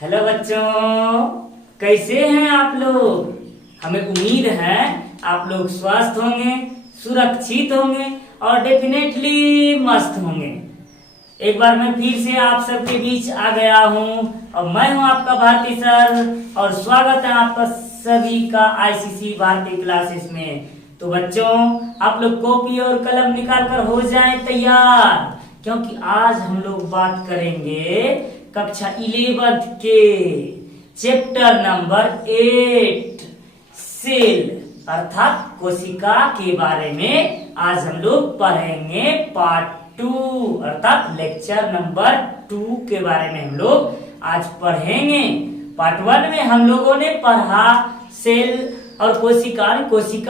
Hello बच्चों, कैसे हैं आप लोग। हमें उम्मीद है आप लोग स्वस्थ होंगे, सुरक्षित होंगे और डेफिनेटली मस्त होंगे। एक बार मैं फिर से आप सबके बीच आ गया हूँ और मैं हूँ आपका भारती सर और स्वागत है आपका सभी का आईसीसी भारती क्लासेस में। तो बच्चों, आप लोग कॉपी और कलम निकाल कर हो जाएं तैयार, क्योंकि आज हम लोग बात करेंगे कक्षा 11 के चैप्टर नंबर 8 सेल अर्थात कोशिका के बारे में। आज हम लोग पढ़ेंगे पार्ट 2 अर्थात लेक्चर नंबर 2 के बारे में हम लोग आज पढ़ेंगे। पार्ट 1 में हम लोगों ने पढ़ा सेल और कोशिका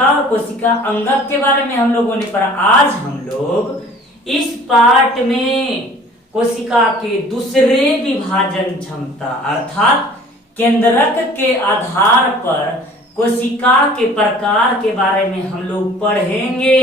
और कोशिका अंगक के बारे में हम लोगों ने पढ़ा। आज हम लोग इस पार्ट में कोशिका के दूसरे विभाजन क्षमता अर्थात केंद्रक के आधार पर कोशिका के प्रकार के बारे में हम लोग पढ़ेंगे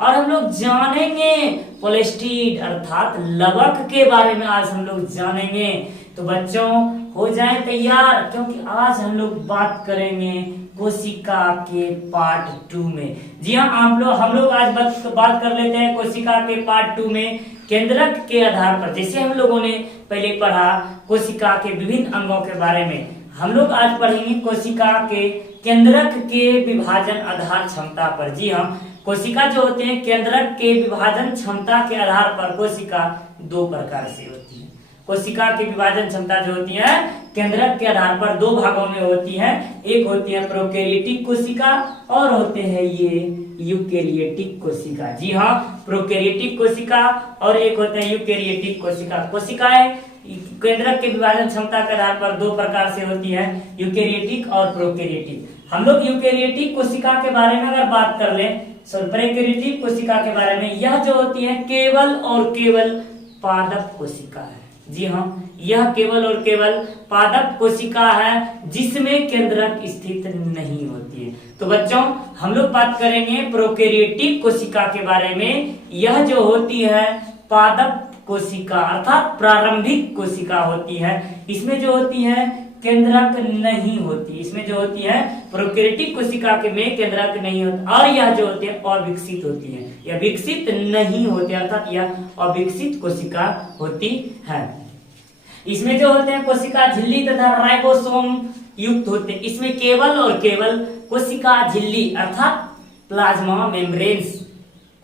और हम लोग जानेंगे प्लास्टिड अर्थात लवक के बारे में आज हम लोग जानेंगे। तो बच्चों हो जाए तैयार, क्योंकि आज हम लोग बात करेंगे कोशिका के पार्ट 2 में। जी हाँ, हम लोग आज बात कर लेते हैं कोशिका के पार्ट 2 में केंद्रक के आधार पर। जैसे हम लोगों ने पहले पढ़ा कोशिका के विभिन्न अंगों के बारे में, हम लोग आज पढ़ेंगे कोशिका के केंद्रक के विभाजन आधार क्षमता पर। जी हाँ, कोशिका जो होते हैं केंद्रक के विभाजन क्षमता के आधार पर कोशिका दो प्रकार से होती है। कोशिका की विभाजन क्षमता जो होती है केंद्रक के आधार पर दो भागों में होती है। एक होती है प्रोकैरियोटिक कोशिका और होते हैं ये यूकेरियोटिक कोशिका। जी हाँ, प्रोकैरियोटिक कोशिका और एक होते हैं यूकेरियोटिक कोशिका। कोशिकाएं केंद्रक के विभाजन क्षमता के आधार पर दो प्रकार से होती है, यूकेरियोटिक और प्रोकैरियोटिक। हम लोग यूकेरियोटिक कोशिका के बारे में अगर बात कर लें, प्रोकैरियोटिक कोशिका के बारे में, यह जो होती है केवल और केवल पादप कोशिका है। जी हाँ, यह केवल और केवल पादप कोशिका है जिसमें केंद्रक स्थित नहीं होती है। तो बच्चों हम लोग बात करेंगे प्रोकैरियोटिक कोशिका के बारे में। यह जो होती है पादप कोशिका अर्थात प्रारंभिक कोशिका होती है। इसमें जो होती है केंद्रक नहीं होती। इसमें जो होती है प्रोकैरियोटिक कोशिका के में केंद्रक नहीं होता और यह जो होती है अविकसित होती है। यह विकसित नहीं होती अर्थात यह अविकसित कोशिका होती है। इसमें जो होते हैं कोशिका झिल्ली तथा राइबोसोम युक्त होते हैं। इसमें केवल और केवल कोशिका झिल्ली अर्थात प्लाज्मा मेम्ब्रेन्स,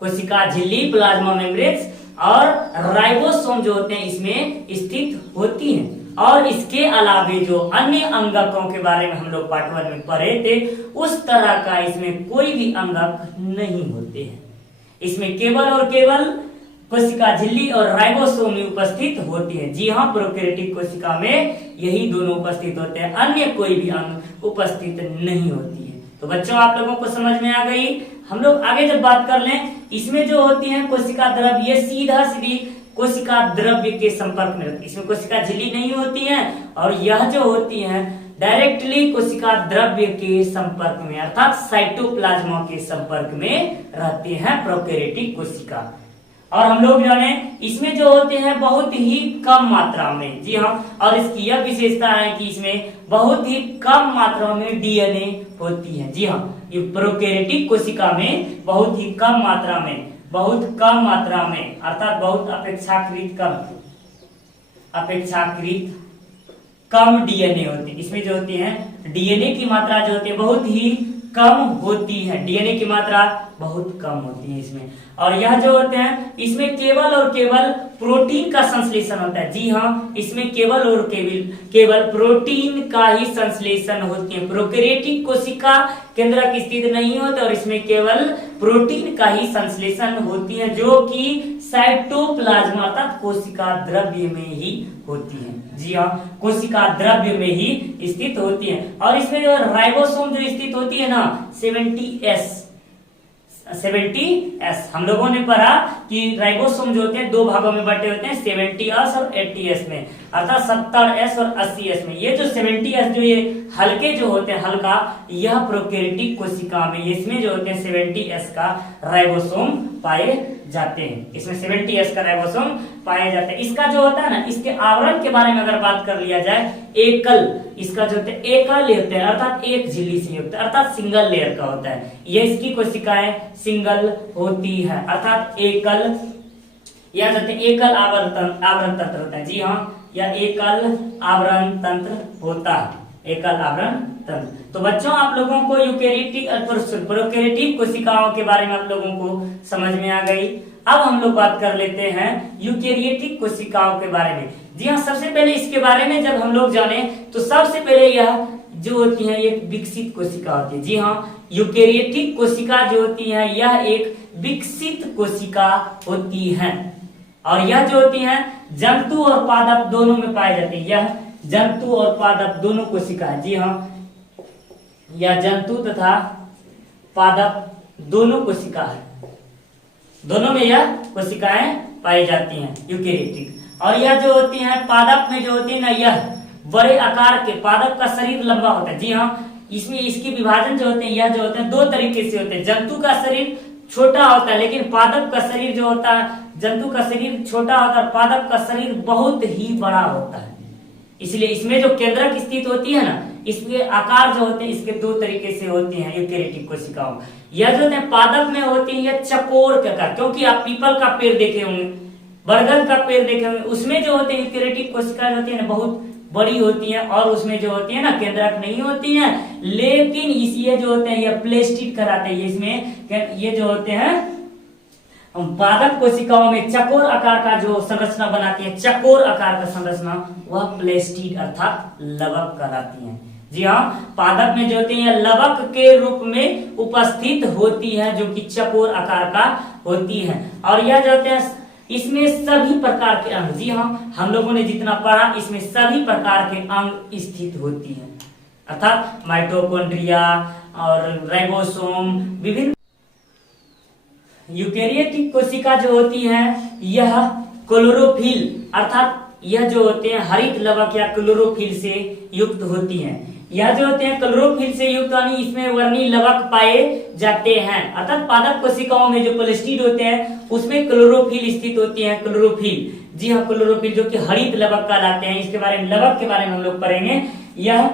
कोशिका झिल्ली प्लाज्मा मेम्ब्रेन्स और राइबोसोम जो होते हैं इसमें स्थित होती हैं। और इसके अलावे जो अन्य अंगकों के बारे में हम लोग पार्ट 1 में पढ़े थे, उस तरह का इसमें कोई भी अंगक नहीं होते हैं। इसमें केवल और केवल कोशिका झिल्ली और राइबोसोम उपस्थित होती है। जी हाँ, प्रोकैरियोटिक कोशिका में यही दोनों उपस्थित होते हैं, अन्य कोई भी अंग उपस्थित नहीं होती है। तो बच्चों आप लोगों को समझ में आ गई। हम लोग आगे जब बात कर लें, इसमें जो होती है कोशिका द्रव्य, ये सीधा सीधी कोशिका द्रव्य के संपर्क में रहती है। इसमें कोशिका झिल्ली नहीं होती है और यह जो होती है डायरेक्टली कोशिका द्रव्य के संपर्क में अर्थात साइटोप्लाज्मा के संपर्क में रहते हैं प्रोकैरियोटिक कोशिका। और हम लोग जाने इसमें जो होते हैं बहुत ही कम मात्रा में। जी हाँ, और इसकी यह विशेषता है कि इसमें बहुत ही कम मात्रा में डीएनए होती है। जी हाँ, ये प्रोकैरियोटिक कोशिका में बहुत ही कम मात्रा में अर्थात बहुत अपेक्षाकृत कम डीएनए होती है। इसमें जो होती है डीएनए की मात्रा जो होती है बहुत ही कम होती है। डीएनए की मात्रा बहुत कम होती है इसमें। और यह जो होते हैं इसमें केवल और केवल प्रोटीन का संश्लेषण होता है। जी हाँ, इसमें केवल और केवल प्रोटीन का ही संश्लेषण होती है। प्रोकैरियोटिक कोशिका केंद्रक स्थित नहीं होते और इसमें केवल प्रोटीन का ही संश्लेषण होती है, जो कि साइटोप्लाज्मा अर्थात कोशिका द्रव्य में ही होती है। जी हाँ, कोशिका द्रव्य में ही स्थित होती है। और इसमें जो राइबोसोम जो स्थित होती है ना 70S हम लोगों ने पढ़ा कि राइबोसोम जो होते हैं दो भागों में बटे होते हैं, 70S और 80S में अर्थात 70S और 80S में। ये जो 70S जो ये हल्के जो होते हैं हल्का, यह प्रोकैरियोटिक कोशिका में इसमें जो होते हैं 70S का राइबोसोम पाए जाते हैं। इसमें 70S का राइबोसोम पाए जाते हैं। इसका जो होता है ना, इसके आवरण के बारे में अगर बात कर लिया जाए, एकल, इसका जो होता है एकल होते हैं, अर्थात एक झिल्ली से युक्त, अर्थात सिंगल लेयर का होता है। ये इसकी कोशिकाएं सिंगल होती है, अर्थात एकल, या कहते हैं एकल आवरण तंत्र होता है। जी हाँ, यह एकल आवरण तंत्र होता है, एकल आवरण तंत्र। तो बच्चों, आप लोगों को प्रोकैरियोटिक कोशिकाओं के बारे में आप लोगों को समझ में आ गई। अब हम लोग बात कर लेते हैं यूकेरियोटिक कोशिकाओं के बारे में। जी हाँ, सबसे पहले इसके बारे में जब हम लोग जाने तो सबसे पहले यह जो होती है एक विकसित कोशिका होती है। जी हाँ, यूकेरियोटिक कोशिका जो होती है यह एक विकसित कोशिका होती है, और यह जो होती है जंतु और पादप दोनों में पाई जाती है। यह जंतु और पादप दोनों कोशिका है। जी हाँ, यह जंतु तथा पादप दोनों कोशिका है, दोनों में यह कोशिकाएं पाई जाती हैं यूकेरियोटिक। और यह जो होती है पादप में जो होती है ना, यह बड़े आकार के, पादप का शरीर लंबा होता है। जी हाँ, इसमें इसकी विभाजन जो होते हैं, यह जो होते हैं दो तरीके से होते हैं। जंतु का शरीर छोटा होता है, लेकिन पादप का शरीर जो होता है, जंतु का शरीर छोटा होता है, पादप का शरीर बहुत ही बड़ा होता है। इसलिए इसमें जो केंद्रक स्थित होती है ना, इसके आकार जो होते हैं इसके दो तरीके से होते हैं यूकेरियोटिक कोशिकाओं। यह जो होते हैं पादप में होती है यह चकोर के आकार, क्योंकि आप पीपल का पेड़ देखे होंगे, बरगद का पेड़ देखे होंगे, उसमें जो होते हैं यूकेरियोटिक कोशिकाएं होती है ना बहुत बड़ी होती है, और उसमें जो होती है ना केंद्रक नहीं होती है, लेकिन ये जो होते हैं ये प्लेस्टिड कराते हैं। इसमें ये जो होते हैं पादप कोशिकाओं में चकोर आकार का जो संरचना बनाती है, चकोर आकार का संरचना, वह प्लेस्टिड अर्थात लवक कहलाती है। जी हाँ, पादप में जो होती है लवक के रूप में उपस्थित होती है, जो कि चकोर आकार का होती है। और यह जो होते हैं इसमें सभी प्रकार के अंग, जी हाँ, हम लोगों ने जितना पढ़ा इसमें सभी प्रकार के अंग स्थित होती है, अर्थात माइटोकॉन्ड्रिया और राइबोसोम, विभिन्न। यूकेरियोटिक कोशिका जो होती है यह क्लोरोफिल, अर्थात यह जो होते हैं हरित लवक या क्लोरोफिल से युक्त होती हैं। यह जो होते हैं क्लोरोफिल से युक्त, यानी इसमें वर्णी लवक पाए जाते हैं, अर्थात पादप कोशिकाओं में जो प्लेस्टिड होते हैं उसमें क्लोरोफिल स्थित होती है। क्लोरोफिल, जी हाँ, क्लोरोफिल जो कि हरित लवक कहलाते हैं। इसके बारे में, लवक के बारे में हम लोग पढ़ेंगे। यह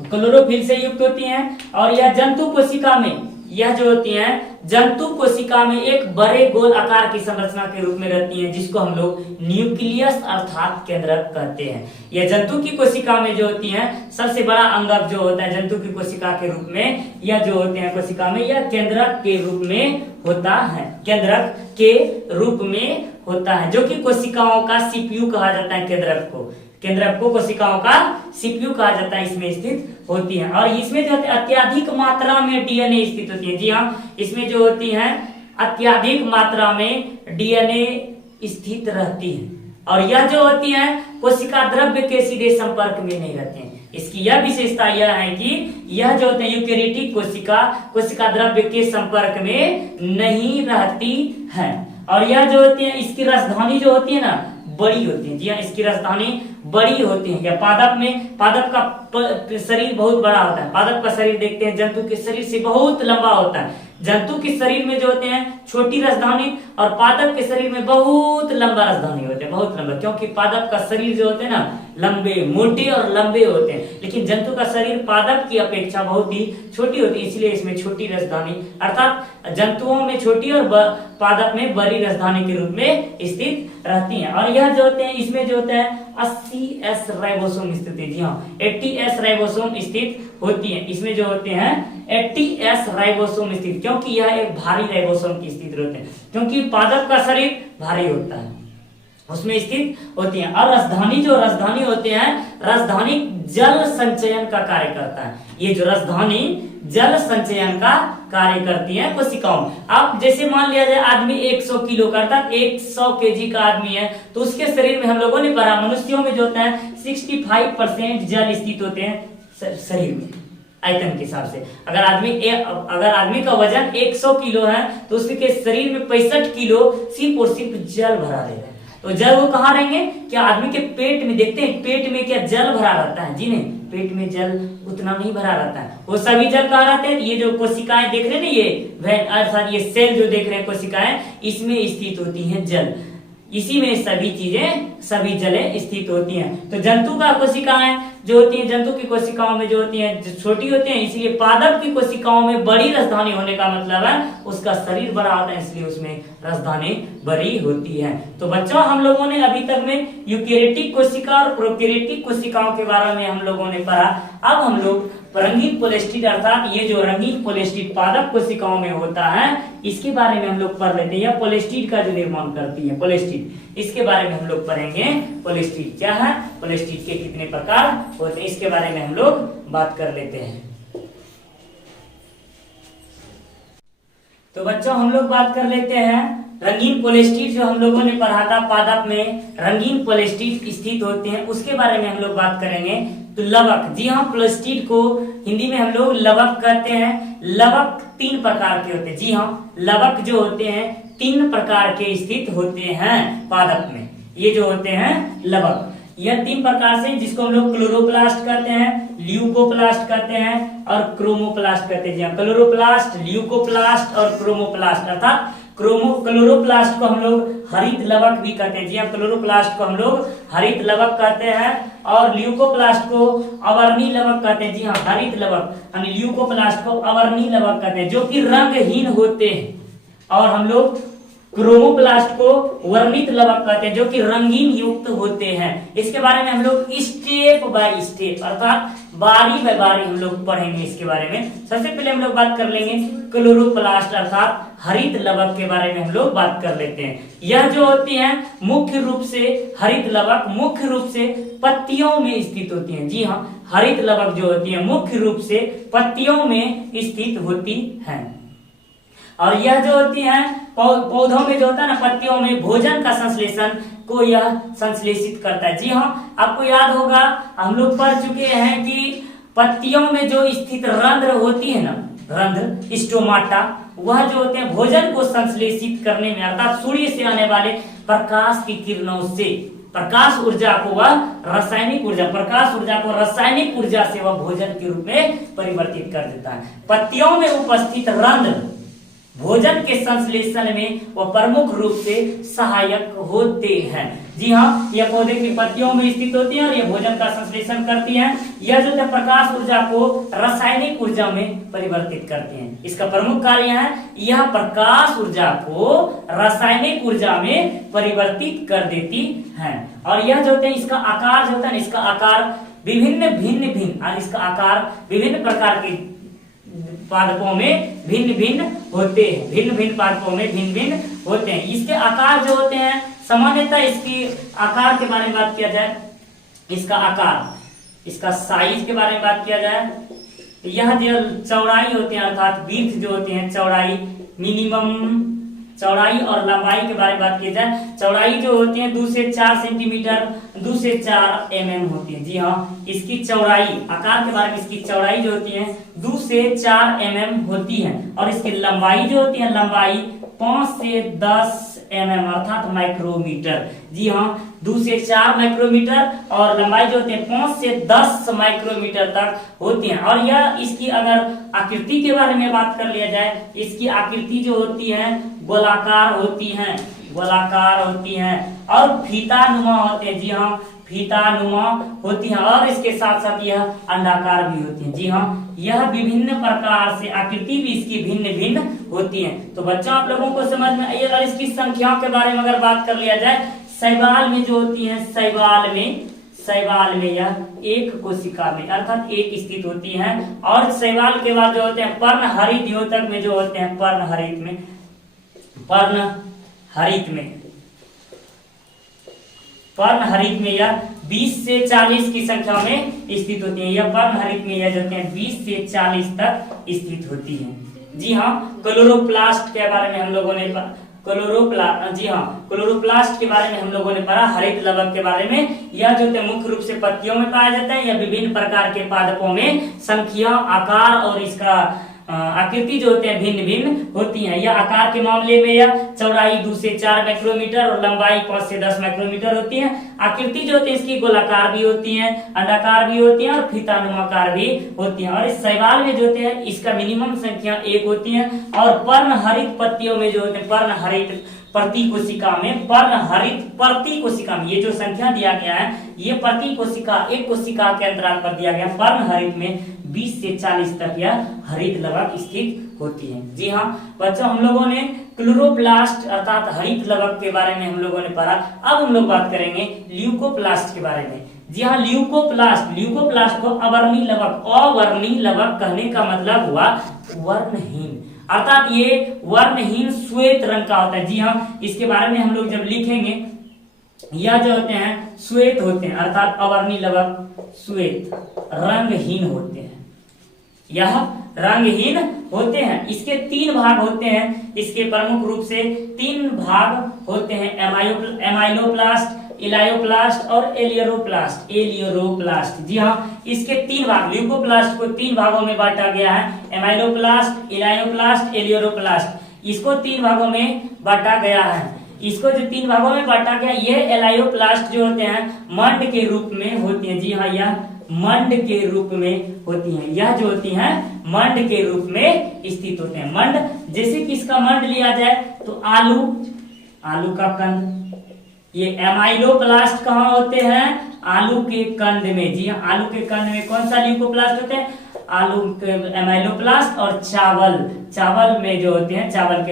क्लोरोफिल से युक्त होती हैं। और यह जंतु कोशिका में, यह जो होती हैं जंतु कोशिका में एक बड़े गोल आकार की संरचना के रूप में रहती हैं, जिसको हम लोग न्यूक्लियस अर्थात केंद्रक कहते हैं। यह जंतु की कोशिका में जो होती हैं सबसे बड़ा अंगक जो होता है जंतु की कोशिका के रूप में, यह जो होते हैं कोशिका में यह केंद्रक के रूप में होता है, केंद्रक के रूप में होता है, जो कि कोशिकाओं का सीपीयू कहा जाता है। केंद्रक को कोशिकाओं का सीपीयू कहा जाता है, इसमें स्थित होती है। और इसमें जो होती है अत्यधिक मात्रा में डीएनए स्थित होती है। जी हाँ, इसमें जो होती है अत्यधिक मात्रा में डीएनए स्थित रहती है। और यह जो होती है कोशिका द्रव्य के सीधे संपर्क में नहीं रहते हैं। इसकी यह विशेषता यह है कि यह जो होते हैं यूकेरियोटिक कोशिका द्रव्य के संपर्क में नहीं रहती है। और यह जो होती है इसकी राजधानी जो होती है ना बड़ी होती है। जी हाँ, इसकी राजधानी बड़ी होती है। या पादप का शरीर बहुत बड़ा होता है। पादप का शरीर देखते हैं जंतु के शरीर से बहुत लंबा होता है। जंतु के शरीर में जो होते हैं छोटी राजधानी, और पादप के शरीर में बहुत लंबा राजधानी होते हैं, बहुत लंबा, क्योंकि पादप का शरीर जो होते हैं ना लंबे, मोटे और लंबे होते हैं, लेकिन जंतु का शरीर पादप की अपेक्षा बहुत ही छोटी होती है, इसलिए इसमें छोटी राजधानी, अर्थात जंतुओं में छोटी और पादप में बड़ी राजधानी के रूप में स्थित रहती है। और यह जो होते हैं इसमें जो होता है 80S राइबोसोम स्थित है। जी हाँ, 80S राइबोसोम स्थित होती है। इसमें जो होते हैं 80S राइबोसोम स्थित, क्योंकि यह एक भारी राइबोसोम की स्थित होते हैं, क्योंकि पादप का शरीर भारी होता है, उसमें स्थित होती हैं। और राजधानी होते हैं, राजधानी जल संचयन का कार्य करता है। ये जो राजधानी जल संचयन का कार्य करती है कोशिकाओं। आप जैसे मान लिया जाए आदमी 100 किलो का, अर्थात 100 kg का आदमी है, तो उसके शरीर में हम लोगों ने पढ़ा मनुष्यों में जो होता है 65% जल स्थित होते हैं शरीर में, आयतन के हिसाब से। अगर आदमी का वजन 100 किलो है तो उसके शरीर में 65 किलो सिर्फ और सिर्फ जल भरा रहेगा। तो जल वो कहाँ रहेंगे? क्या आदमी के पेट में देखते हैं, पेट में क्या जल भरा रहता है? जी नहीं, पेट में जल उतना नहीं भरा रहता है। वो सभी जल कहाँ रहते हैं? ये जो कोशिकाएं देख रहे हैं ना, ये अर्थात ये सेल जो देख रहे हैं कोशिकाएं, इसमें स्थित होती है जल। इसी में सभी चीजें, सभी जलें स्थित होती हैं। तो जंतु का कोशिकाएं जो होती हैं, जंतु की कोशिकाओं में जो होती हैं जो छोटी होती हैं, इसलिए पादप की कोशिकाओं में बड़ी राजधानी होने का मतलब है उसका शरीर बड़ा होता है, इसलिए उसमें राजधानी बड़ी होती है। तो बच्चों, हम लोगों ने अभी तक में यूकेरियोटिक कोशिका और प्रोकैरियोटिक कोशिकाओं के बारे में हम लोगों ने पढ़ा। अब हम लोग रंगीन पोलिस्टिड अर्थात ये जो रंगीन पोलिस्टिड पादप कोशिकाओं में होता है, इसके बारे में हम लोग पढ़ लेते हैं। या पोलिस्टिड का जो निर्माण करती है पोलिस्टिड, इसके बारे में हम लोग पढ़ेंगे। पोलिस्टिड क्या है, पोलिस्टिड के कितने प्रकार होते हैं, इसके बारे में हम लोग बात कर लेते हैं। तो बच्चों, हम लोग बात कर लेते हैं रंगीन पोलिस्टिड जो हम लोगों ने पढ़ा था, पादप में रंगीन पोलिस्टिड स्थित होते हैं, उसके बारे में हम लोग बात करेंगे। तो लवक, जी हाँ, पोलिस्टिड को हिंदी में हम लोग लवक कहते हैं। लवक 3 प्रकार के होते हैं। जी हाँ, लवक जो होते हैं 3 प्रकार के स्थित होते हैं पादप में। ये जो होते हैं लवक, यह 3 प्रकार से, जिसको हम लोग क्लोरोप्लास्ट कहते हैं, ल्यूकोप्लास्ट कहते हैं और क्रोमोप्लास्ट कहते हैं। जी हाँ, क्लोरोप्लास्ट, ल्यूकोप्लास्ट और क्रोमोप्लास्ट। अर्थात क्लोरोप्लास्ट को हम लोग हरित लवक भी कहते हैं। जी हाँ, क्लोरोप्लास्ट को हम लोग हरित लवक कहते हैं और ल्यूकोप्लास्ट को अवर्णी लवक कहते हैं। जी हाँ, हरित लवक यानी ल्यूकोप्लास्ट को अवर्णी लवक कहते हैं, जो कि रंगहीन होते हैं। और हम लोग क्रोमोप्लास्ट को वर्णित लवक कहते हैं, जो कि रंगीन युक्त होते हैं। इसके बारे में हम लोग स्टेप बाय स्टेप अर्थात बारी बाय बारी हम लोग पढ़ेंगे इसके बारे में। सबसे पहले हम लोग बात कर लेंगे क्लोरोप्लास्ट अर्थात हरित लवक के बारे में हम लोग बात कर लेते हैं। यह जो होती है मुख्य रूप से हरित लवक मुख्य रूप से पत्तियों में स्थित होती हैं। जी हाँ, हरित लवक जो होती है मुख्य रूप से पत्तियों में स्थित होती हैं। और यह जो होती है पौधों में जो होता है ना, पत्तियों में भोजन का संश्लेषण को यह संश्लेषित करता है। जी हाँ, आपको याद होगा हम लोग पढ़ चुके हैं कि पत्तियों में जो स्थित रंध्र होती है ना, रंध्र स्टोमाटा, वह जो होते हैं भोजन को संश्लेषित करने में अर्थात सूर्य से आने वाले प्रकाश की किरणों से प्रकाश ऊर्जा को वह रासायनिक ऊर्जा प्रकाश ऊर्जा को रासायनिक ऊर्जा से वह भोजन के रूप में परिवर्तित कर देता है। पत्तियों में उपस्थित रंध्र भोजन के संश्लेषण में वह प्रमुख रूप से सहायक होते हैं। जी हाँ, यह पौधे की पत्तियों में स्थित होती हैं और यह भोजन का संश्लेषण करती हैं। यह जो है प्रकाश ऊर्जा को रासायनिक ऊर्जा में परिवर्तित करती हैं। इसका प्रमुख कार्य है यह प्रकाश ऊर्जा को रासायनिक ऊर्जा में परिवर्तित कर देती है। और यह जो होते हैं इसका आकार जो होता है, इसका आकार विभिन्न प्रकार के पादपों में भिन्न भिन्न होते हैं। भिन्न भिन्न पादपों में भिन्न भिन्न होते हैं। इसके आकार जो होते हैं सामान्यतः, इसकी आकार के बारे में बात किया जाए, इसका आकार इसका साइज के बारे में बात किया जाए, यह जो चौड़ाई होते हैं अर्थात विड्थ जो होते हैं, चौड़ाई मिनिमम चौड़ाई और लंबाई के बारे में बात की जाए, चौड़ाई जो होती है 2 से 4 सेंटीमीटर 2 से 4 mm होती है। जी हाँ, इसकी चौड़ाई आकार के बारे में, इसकी चौड़ाई जो होती है 2 से 4 mm होती है और इसकी लंबाई जो होती है, लंबाई 5 से 10 mm अर्थात माइक्रोमीटर। जी हाँ, 2 से 4 माइक्रोमीटर और लंबाई जो होती है 5 से 10 माइक्रोमीटर तक होती है। और यह इसकी अगर आकृति के बारे में बात कर लिया जाए, इसकी आकृति जो होती है गोलाकार होती हैं और फीतानुमा होते हैं। जी हाँ, फीतानुमा होती हैं और इसके साथ साथ यह अंडाकार भी होती हैं। जी हाँ, यह विभिन्न प्रकार से आकृति भी इसकी भिन्न भिन्न होती है। तो बच्चों, आप लोगों को समझ में आई। और इसकी संख्याओं के बारे में अगर बात कर लिया जाए, शैवाल में जो होती है, शैवाल में यह एक कोशिका में अर्थात एक स्थित होती है। और शैवाल के बाद जो होते हैं पर्णहरित द्योतक में जो होते हैं पर्णहरित में यह 20 से 40 की संख्या में स्थित होती है। यह पर्णहरित में यह जो होते हैं 20 से 40 तक स्थित होती है। जी हाँ, क्लोरोप्लास्ट के बारे में हम लोगों ने क्लोरोप्लास्ट के बारे में हम लोगों ने पढ़ा। हरित लवक के बारे में, यह जो है मुख्य रूप से पत्तियों में पाया जाता है। यह विभिन्न प्रकार के पादपों में संख्या, आकार और इसका आकृति जो होते हैं भिन्न भिन्न होती हैं। यह आकार के मामले में यह चौड़ाई 2 से 4 माइक्रोमीटर और लंबाई 5 से 10 माइक्रोमीटर होती है। आकृति जो होती है इसकी गोलाकार भी होती है, अंडाकार भी होती है और फीतानुमाकार भी होती है। और इस शैवाल में जो होते हैं इसका मिनिमम संख्या 1 होती है। और पर्णहरित पत्तियों में जो होते हैं पर्णहरित प्रति कोशिका में, पर्णहरित प्रति कोशिका में ये जो संख्या दिया गया है ये प्रति कोशिका, एक कोशिका के अंतराल पर दिया गया। पर्णहरित में 20 से 40 तक यह हरित लवक स्थित होती है। जी हाँ बच्चों, हम लोगों ने क्लोरोप्लास्ट अर्थात हरित लवक के बारे में हम लोगों ने पढ़ा। अब हम लोग बात करेंगे ल्यूकोप्लास्ट के बारे में। जी हाँ, ल्यूकोप्लास्ट को अवर्णी लवक कहने का मतलब हुआ वर्णहीन, अर्थात ये वर्णहीन श्वेत रंग का होता है। जी हाँ, इसके बारे में हम लोग जब लिखेंगे यह जो होते हैं श्वेत होते हैं, अर्थात अवर्णी लवक श्वेत रंगहीन होते हैं, यह रंगहीन होते हैं। इसके 3 भाग होते हैं, इसके प्रमुख रूप से 3 भाग होते हैं, एमाइलोप्लास्ट, इलायोप्लास्ट और एलियोरोप्लास्ट। जी हाँ, इसके 3 भाग, ल्यूकोप्लास्ट को 3 भागों में बांटा गया है, एमाइलोप्लास्ट, इलायोप्लास्ट, एलियोरोप्लास्ट। इसको 3 भागों में बांटा गया है। इसको जो 3 भागों में बांटा गया, ये एलायोप्लास्ट जो होते हैं मंड के रूप में होती है। जी हाँ, यह मंड के रूप में होती हैं। यह जो होती हैं मंड के रूप में स्थित होते हैं। मंड, जैसे कि इसका मंड लिया जाए तो आलू का कंद। ये एमाइलोप्लास्ट कहाँ होते हैं? आलू के कंद में। जी हाँ, आलू के कंद में कौन सा ल्यूकोप्लास्ट होते हैं? आलू के एमाइलोप्लास्ट। और चावल में जो होते हैं चावल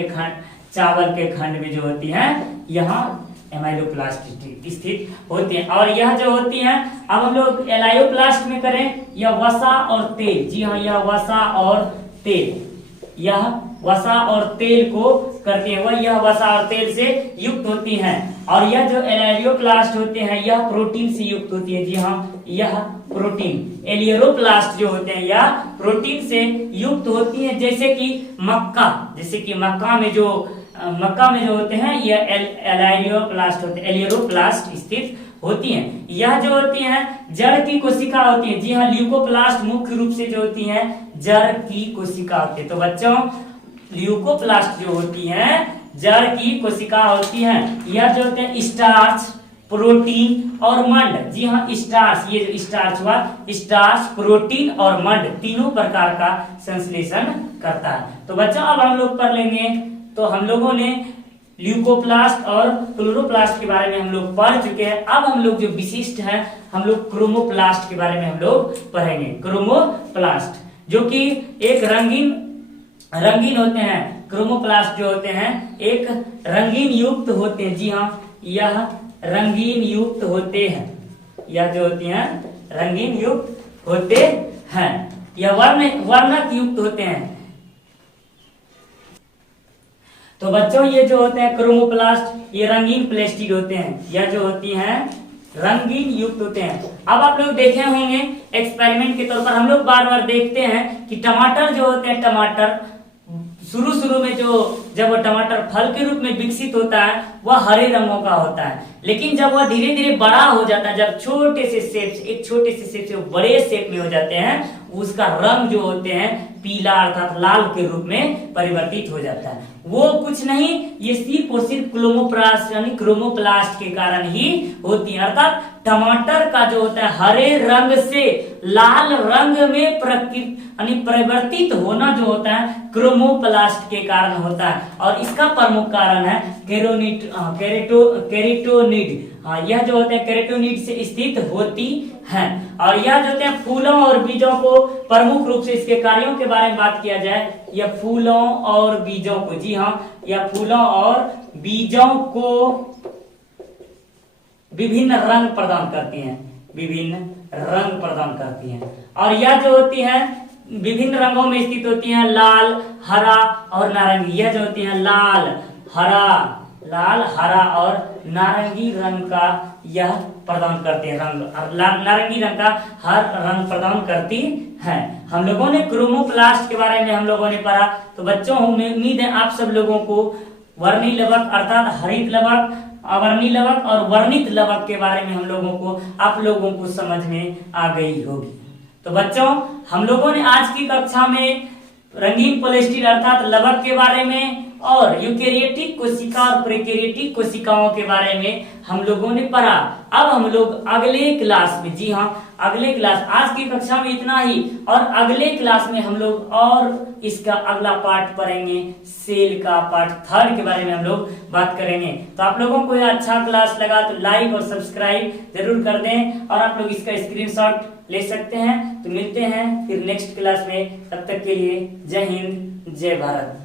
के खंड में जो होती है यहाँ एमाइलोप्लास्ट स्थित होती है। और यह जो होती है, अब हम लोग एलायोप्लास्ट में करें, यह वसा और तेल। जी हाँ, यह वसा और तेल को करती है, वह यह वसा और तेल से युक्त होती हैं। और यह जो एलायोप्लास्ट होते हैं यह प्रोटीन से युक्त होती है। जी हाँ, यह प्रोटीन। एलियोरोप्लास्ट जो होते हैं यह प्रोटीन से युक्त होती है, जैसे कि मक्का में जो होते हैं यह एलियोरोप्लास्ट स्थित होती हैं। यह जो होती हैं जड़ की कोशिका होती है। जी हाँ, ल्यूकोप्लास्ट मुख्य रूप से जो होती हैं जड़ की कोशिका होती है। तो बच्चों, ल्यूकोप्लास्ट जो होती हैं जड़ की कोशिका होती हैं। यह जो होते हैं स्टार्च, प्रोटीन और मंड। जी हाँ, स्टार्च, ये जो स्टार्च हुआ, स्टार्च, प्रोटीन और मंड तीनों प्रकार का संश्लेषण करता है। तो बच्चों, अब हम लोग पढ़ लेंगे। तो हम लोगों ने ल्यूकोप्लास्ट और क्लोरोप्लास्ट के बारे में हम लोग पढ़ चुके हैं। अब हम लोग जो विशिष्ट है हम लोग क्रोमोप्लास्ट के बारे में हम लोग पढ़ेंगे। क्रोमोप्लास्ट जो कि एक रंगीन होते हैं। क्रोमोप्लास्ट जो होते हैं एक रंगीन युक्त होते हैं। जी हाँ, यह रंगीन युक्त होते हैं। यह जो होती हैं रंगीन युक्त होते हैं। यह वर्णक युक्त होते हैं। तो बच्चों, ये जो होते हैं क्रोमोप्लास्ट ये रंगीन प्लास्टिड होते हैं। यह जो होती हैं रंगीन युक्त होते हैं। अब आप लोग देखे होंगे एक्सपेरिमेंट के तौर पर हम लोग बार बार देखते हैं कि टमाटर जो होते हैं, टमाटर शुरू में जब वो टमाटर फल के रूप में विकसित होता है वह हरे रंगों का होता है, लेकिन जब वह धीरे धीरे बड़ा हो जाता है, जब छोटे से शेप से बड़े शेप में हो जाते हैं, उसका रंग जो होते हैं पीला अर्थात लाल के रूप में परिवर्तित हो जाता है। वो कुछ नहीं, ये सिर्फ और सिर्फ क्रोमोप्लास्ट के कारण ही होती है। अर्थात टमाटर का जो होता है हरे रंग से लाल रंग में परिवर्तित होना जो होता है क्रोमोप्लास्ट के कारण होता है। और इसका प्रमुख कारण है केराटिनोइड। यह जो होते हैं केराटिनोइड से स्थित होती हैं। और यह जो होते हैं फूलों और बीजों को, प्रमुख रूप से इसके कार्यों के बारे में बात किया जाए, यह फूलों और बीजों को, जी हाँ, यह फूलों और बीजों को विभिन्न रंग प्रदान करती हैं। और यह जो होती है विभिन्न रंगों में स्थित होती हैं, लाल, हरा और नारंगी। यह जो होती हैं लाल, हरा और नारंगी रंग का यह प्रदान करते हैं रंग। नारंगी रंग का हर रंग प्रदान करती हैं। हम लोगों ने क्रोमोप्लास्ट के बारे में हम लोगों ने पढ़ा। तो बच्चों, उम्मीद है आप सब लोगों को वर्णी लवक अर्थात हरित लवक, अवर्णी लवक और वर्णित लवक के बारे में आप लोगों को समझ में आ गई होगी। तो बच्चों, हम लोगों ने आज की कक्षा में रंगीन पोलिएस्टर अर्थात लवक के बारे में और यूकेरियोटिक कोशिका और प्रोकैरियोटिक कोशिकाओं के बारे में हम लोगों ने पढ़ा। अब हम लोग अगले क्लास में, जी हाँ अगले क्लास, आज की कक्षा में इतना ही, और अगले क्लास में हम लोग और इसका अगला पार्ट पढ़ेंगे, सेल का पार्ट 3 के बारे में हम लोग बात करेंगे। तो आप लोगों को यह अच्छा क्लास लगा तो लाइक और सब्सक्राइब जरूर कर दें, और आप लोग इसका स्क्रीनशॉट ले सकते हैं। तो मिलते हैं फिर नेक्स्ट क्लास में, तब तक के लिए जय हिंद जय भारत।